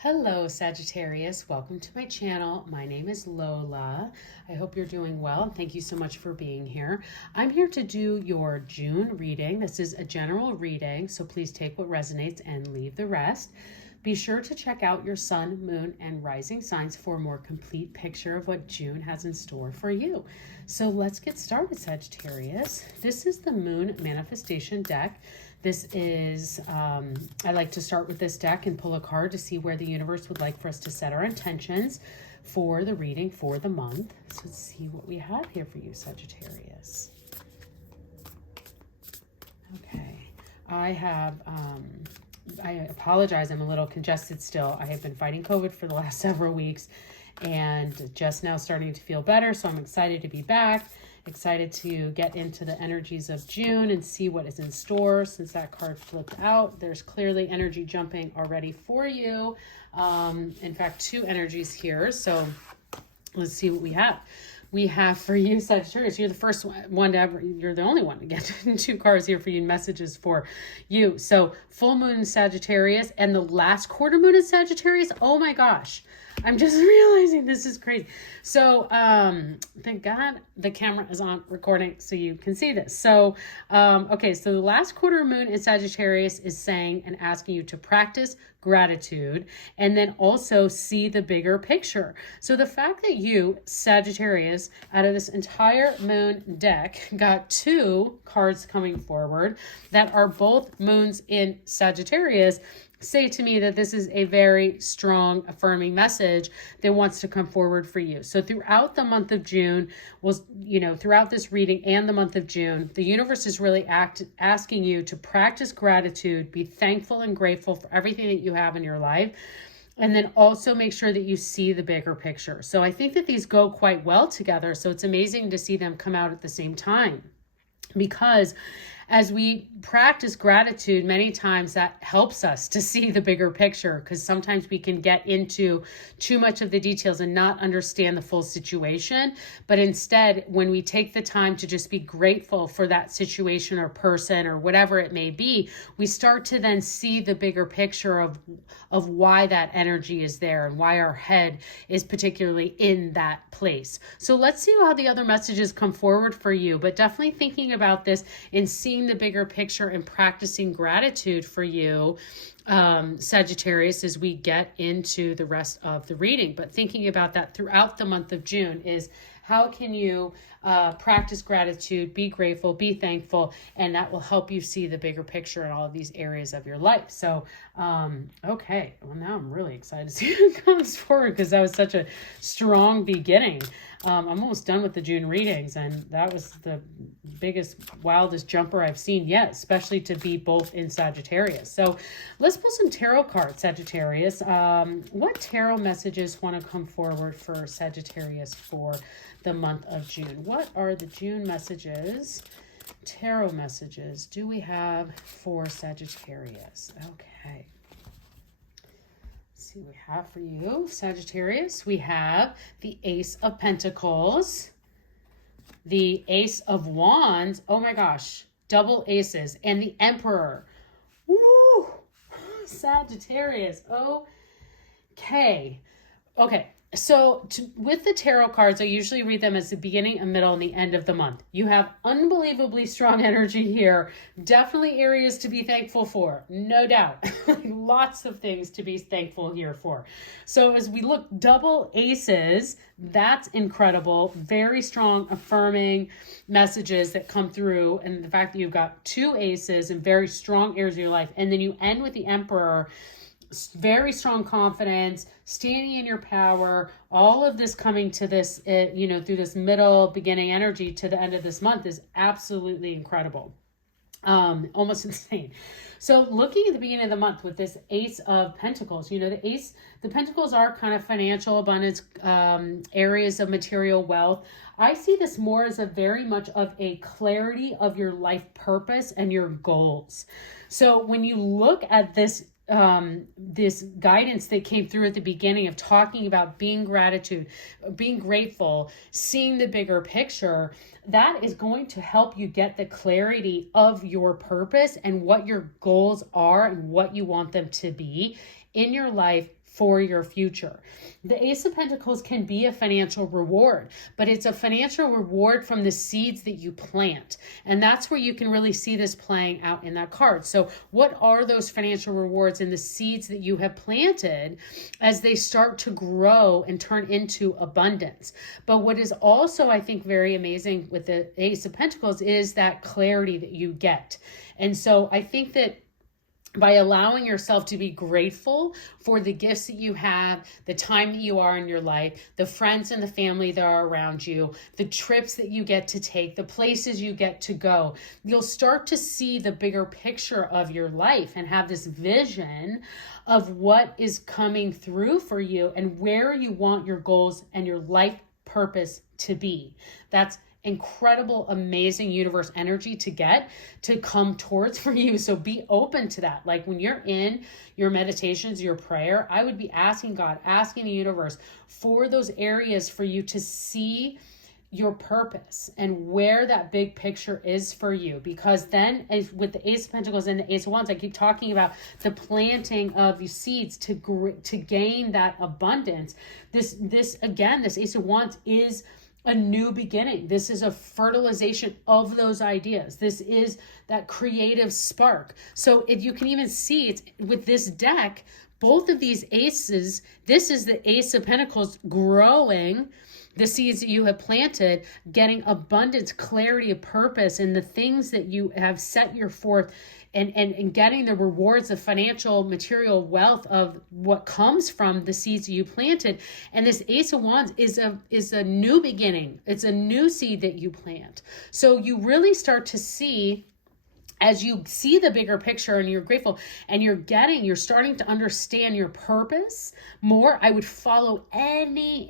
Hello, Sagittarius. Welcome to my channel. My name is Lola. I hope you're doing well, and thank you so much for being here. I'm here to do your June reading. This is a general reading, so please take what resonates and leave the rest. Be sure to check out your sun, moon, and rising signs for a more complete picture of what June has in store for you. So let's get started, Sagittarius. This is the Moon Manifestation deck. This is, I like to start with this deck and pull a card to see where the universe would like for us to set our intentions for the reading for the month. So let's see what we have here for you, Sagittarius. Okay, I apologize, I'm a little congested still. I have been fighting COVID for the last several weeks and just now starting to feel better. So I'm excited to be back, excited to get into the energies of June and see what is in store. Since that card flipped out, there's clearly energy jumping already for you. In fact, two energies here. So let's see what we have. We have for you, Sagittarius, you're the first one to ever, you're the only one to get two cards here for you, messages for you. So full moon in Sagittarius and the last quarter moon in Sagittarius. Oh my gosh. I'm just realizing this is crazy. So, thank God the camera is on recording so you can see this. So, okay, so the last quarter moon in Sagittarius is saying and asking you to practice gratitude and then also see the bigger picture. So the fact that you, Sagittarius, out of this entire moon deck, got two cards coming forward that are both moons in Sagittarius say to me that this is a very strong affirming message that wants to come forward for you. So throughout the month of June throughout this reading and the month of June, the universe is really asking you to practice gratitude, be thankful and grateful for everything that you have in your life, and then also make sure that you see the bigger picture. So I think that these go quite well together. So it's amazing to see them come out at the same time, because as we practice gratitude, many times that helps us to see the bigger picture, because sometimes we can get into too much of the details and not understand the full situation. But instead, when we take the time to just be grateful for that situation or person or whatever it may be, we start to then see the bigger picture of why that energy is there and why our head is particularly in that place. So let's see how the other messages come forward for you, but definitely thinking about this and seeing the bigger picture and practicing gratitude for you, Sagittarius, as we get into the rest of the reading. But thinking about that throughout the month of June is how can you practice gratitude, be grateful, be thankful, and that will help you see the bigger picture in all of these areas of your life. So, okay, well, now I'm really excited to see what comes forward, because that was such a strong beginning. I'm almost done with the June readings, and that was the biggest, wildest jumper I've seen yet, especially to be both in Sagittarius. So let's pull some tarot cards, Sagittarius. What tarot messages want to come forward for Sagittarius for the month of June? What are the June messages, tarot messages, do we have for Sagittarius? Okay. What we have for you, Sagittarius. We have the Ace of Pentacles, the Ace of Wands. Oh my gosh, double aces, and the Emperor. Woo! Sagittarius. Okay. So with the tarot cards, I usually read them as the beginning, a middle, and the end of the month. You have unbelievably strong energy here. Definitely areas to be thankful for, no doubt. Lots of things to be thankful here for. So as we look, double aces, that's incredible. Very strong affirming messages that come through. And the fact that you've got two aces and very strong areas of your life. And then you end with the Emperor. Very strong confidence, standing in your power, all of this coming to this, through this middle beginning energy to the end of this month is absolutely incredible. Almost insane. So looking at the beginning of the month with this Ace of Pentacles, the Pentacles are kind of financial abundance, areas of material wealth. I see this more as a very much of a clarity of your life purpose and your goals. So when you look at this guidance that came through at the beginning of talking about being grateful, seeing the bigger picture, that is going to help you get the clarity of your purpose and what your goals are and what you want them to be in your life for your future. The Ace of Pentacles can be a financial reward, but it's a financial reward from the seeds that you plant. And that's where you can really see this playing out in that card. So what are those financial rewards in the seeds that you have planted as they start to grow and turn into abundance? But what is also, I think, very amazing with the Ace of Pentacles is that clarity that you get. And so I think that by allowing yourself to be grateful for the gifts that you have, the time that you are in your life, the friends and the family that are around you, the trips that you get to take, the places you get to go, you'll start to see the bigger picture of your life and have this vision of what is coming through for you and where you want your goals and your life purpose to be. That's incredible, amazing universe energy to get to come towards for you. So be open to that. Like when you're in your meditations, your prayer, I would be asking God, asking the universe for those areas for you to see your purpose and where that big picture is for you. Because then as with the Ace of Pentacles and the Ace of Wands, I keep talking about the planting of the seeds to gain that abundance. This Ace of Wands is a new beginning. This is a fertilization of those ideas. This is that creative spark. So if you can even see it's with this deck, both of these aces, this is the Ace of Pentacles growing the seeds that you have planted, getting abundance, clarity of purpose, and the things that you have set your forth and getting the rewards of financial, material wealth of what comes from the seeds that you planted. And this Ace of Wands is a new beginning. It's a new seed that you plant. So you really start to see, as you see the bigger picture and you're grateful and you're starting to understand your purpose more. I would follow any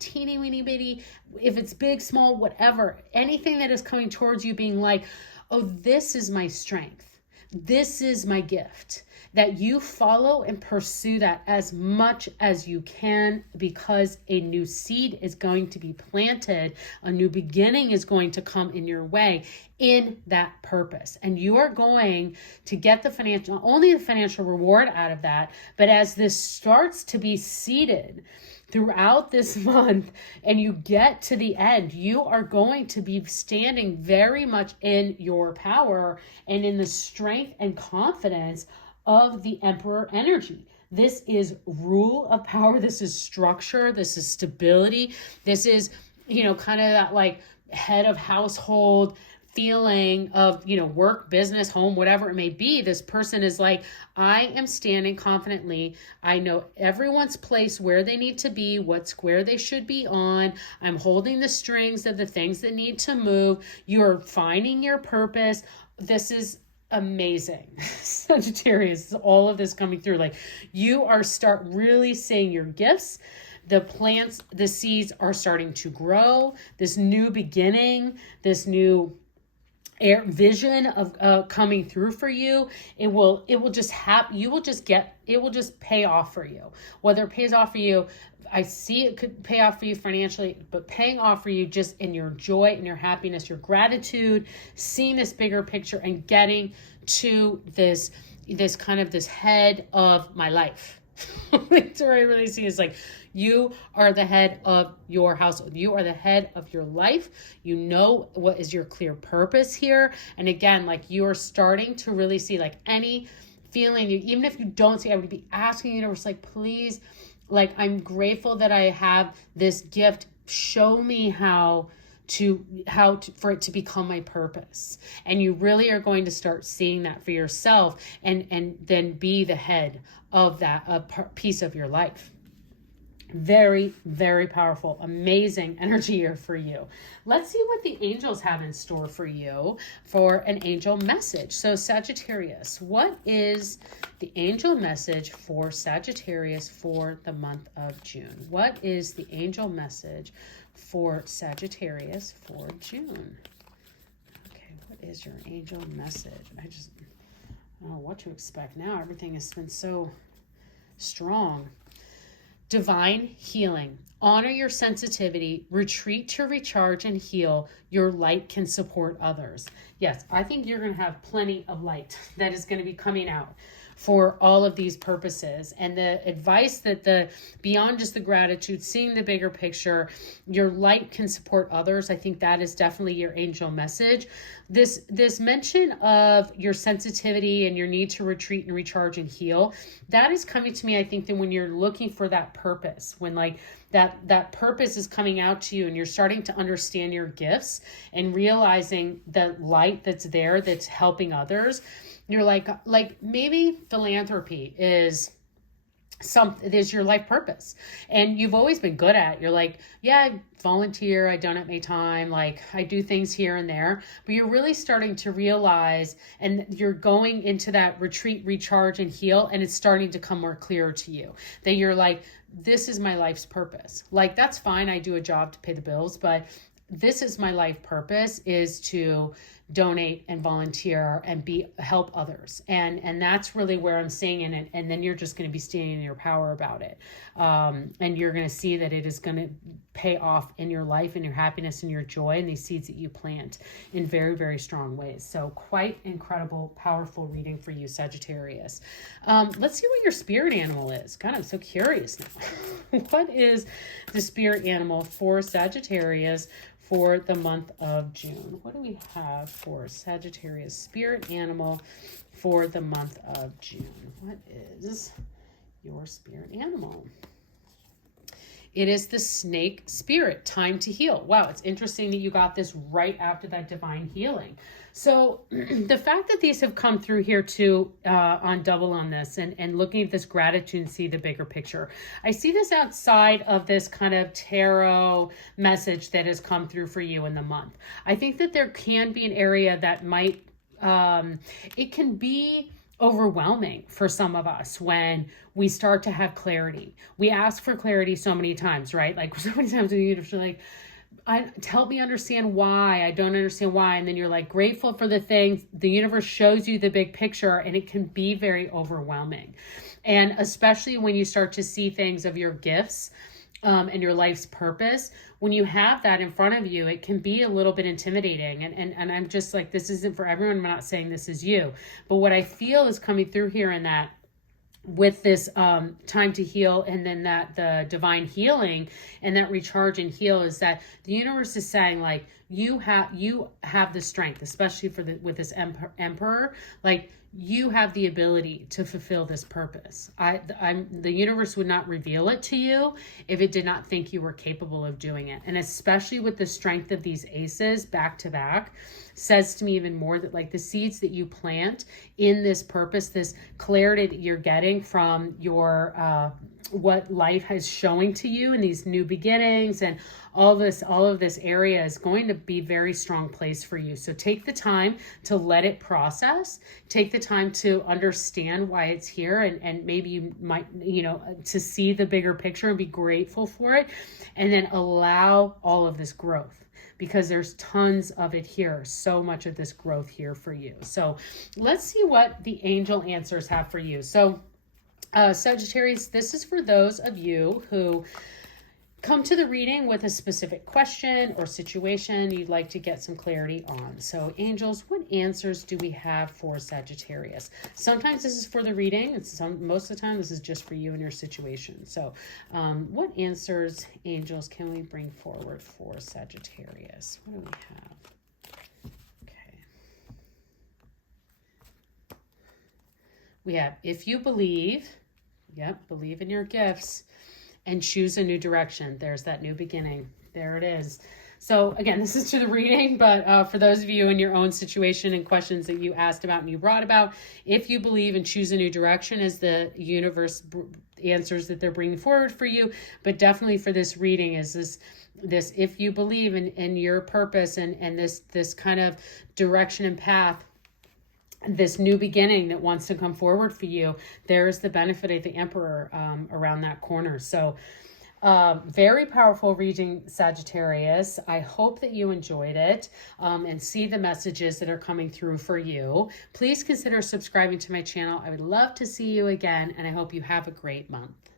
teeny weeny bitty, if it's big, small, whatever, anything that is coming towards you being like, oh, this is my strength. This is my gift. That you follow and pursue that as much as you can, because a new seed is going to be planted. A new beginning is going to come in your way in that purpose. And you are going to get not only the financial reward out of that, but as this starts to be seeded throughout this month and you get to the end, you are going to be standing very much in your power and in the strength and confidence of the Emperor energy. This is rule of power. This is structure. This is stability. This is, kind of that like head of household feeling of, work, business, home, whatever it may be. This person is like, I am standing confidently. I know everyone's place, where they need to be, what square they should be on. I'm holding the strings of the things that need to move. You're finding your purpose. This is amazing. Sagittarius, all of this coming through. Like you are really seeing your gifts. The plants, the seeds are starting to grow. This new beginning, this new vision of coming through for you, it will just happen. It will just pay off for you. Whether it pays off for you, I see it could pay off for you financially, but paying off for you just in your joy and your happiness, your gratitude, seeing this bigger picture and getting to this kind of this head of my life. That's where I really see is like, you are the head of your household. You are the head of your life. You know what is your clear purpose here. And again, like you are starting to really see like any feeling, even if you don't see, I would be asking the universe, like, please, like, I'm grateful that I have this gift. Show me how for it to become my purpose. And you really are going to start seeing that for yourself and then be the head of that piece of your life. Very, very powerful, amazing energy here for you. Let's see what the angels have in store for you for an angel message. So Sagittarius, what is the angel message for Sagittarius for the month of June? What is the angel message for Sagittarius for June? Okay, what is your angel message? I don't know what to expect now. Everything has been so strong. Divine healing. Honor your sensitivity. Retreat to recharge and heal. Your light can support others. Yes, I think you're going to have plenty of light that is going to be coming out for all of these purposes. And the advice that beyond just the gratitude, seeing the bigger picture, your light can support others. I think that is definitely your angel message. This mention of your sensitivity and your need to retreat and recharge and heal, that is coming to me, I think, that when you're looking for that purpose, when like that purpose is coming out to you and you're starting to understand your gifts and realizing the light that's there that's helping others, you're like maybe philanthropy is your life purpose and you've always been good at it. You're like, yeah, I volunteer, I donate my time, like I do things here and there, but you're really starting to realize, and you're going into that retreat, recharge and heal, and it's starting to come more clear to you that you're like, this is my life's purpose. Like, that's fine, I do a job to pay the bills, but this is my life purpose, is to donate and volunteer and help others. And that's really where I'm seeing it. And then you're just going to be standing in your power about it. And you're going to see that it is going to pay off in your life and your happiness and your joy and these seeds that you plant in very, very strong ways. So quite incredible, powerful reading for you, Sagittarius. Let's see what your spirit animal is. God, I'm so curious now. What is the spirit animal for Sagittarius for the month of June? What do we have for Sagittarius spirit animal for the month of June? What is your spirit animal? It is the snake spirit, time to heal. Wow, it's interesting that you got this right after that divine healing. So the fact that these have come through here too, on double on this and looking at this gratitude and see the bigger picture. I see this outside of this kind of tarot message that has come through for you in the month. I think that there can be an area that might, it can be overwhelming for some of us when we start to have clarity. We ask for clarity so many times, right? Like so many times you're like, help me understand why. I don't understand why. And then you're like grateful for the things. The universe shows you the big picture, and it can be very overwhelming. And especially when you start to see things of your gifts and your life's purpose, when you have that in front of you, it can be a little bit intimidating. And I'm just like, this isn't for everyone. I'm not saying this is you. But what I feel is coming through here in that, with this time to heal, and then that the divine healing and that recharge and heal, is that the universe is saying like, you have the strength, especially with this emperor, like you have the ability to fulfill this purpose. The universe would not reveal it to you if it did not think you were capable of doing it. And especially with the strength of these aces back to back, says to me even more that like the seeds that you plant in this purpose, this clarity that you're getting from your what life is showing to you in these new beginnings and all of this area is going to be very strong place for you. So take the time to let it process, take the time to understand why it's here, and maybe you might, to see the bigger picture and be grateful for it, and then allow all of this growth, because there's tons of it here, so much of this growth here for you. So let's see what the angel answers have for you. So Sagittarius, this is for those of you who come to the reading with a specific question or situation you'd like to get some clarity on. So angels, what answers do we have for Sagittarius? Sometimes this is for the reading. Most of the time this is just for you and your situation. So what answers, angels, can we bring forward for Sagittarius? What do we have? Okay. We have, if you believe, believe in your gifts, and choose a new direction. There's that new beginning. There it is. So again, this is to the reading, but for those of you in your own situation and questions that you asked about and you brought about, if you believe and choose a new direction as the universe answers that they're bringing forward for you. But definitely for this reading is this if you believe in your purpose and this kind of direction and path, this new beginning that wants to come forward for you, there's the benefit of the emperor around that corner. So very powerful reading, Sagittarius. I hope that you enjoyed it and see the messages that are coming through for you. Please consider subscribing to my channel. I would love to see you again, and I hope you have a great month.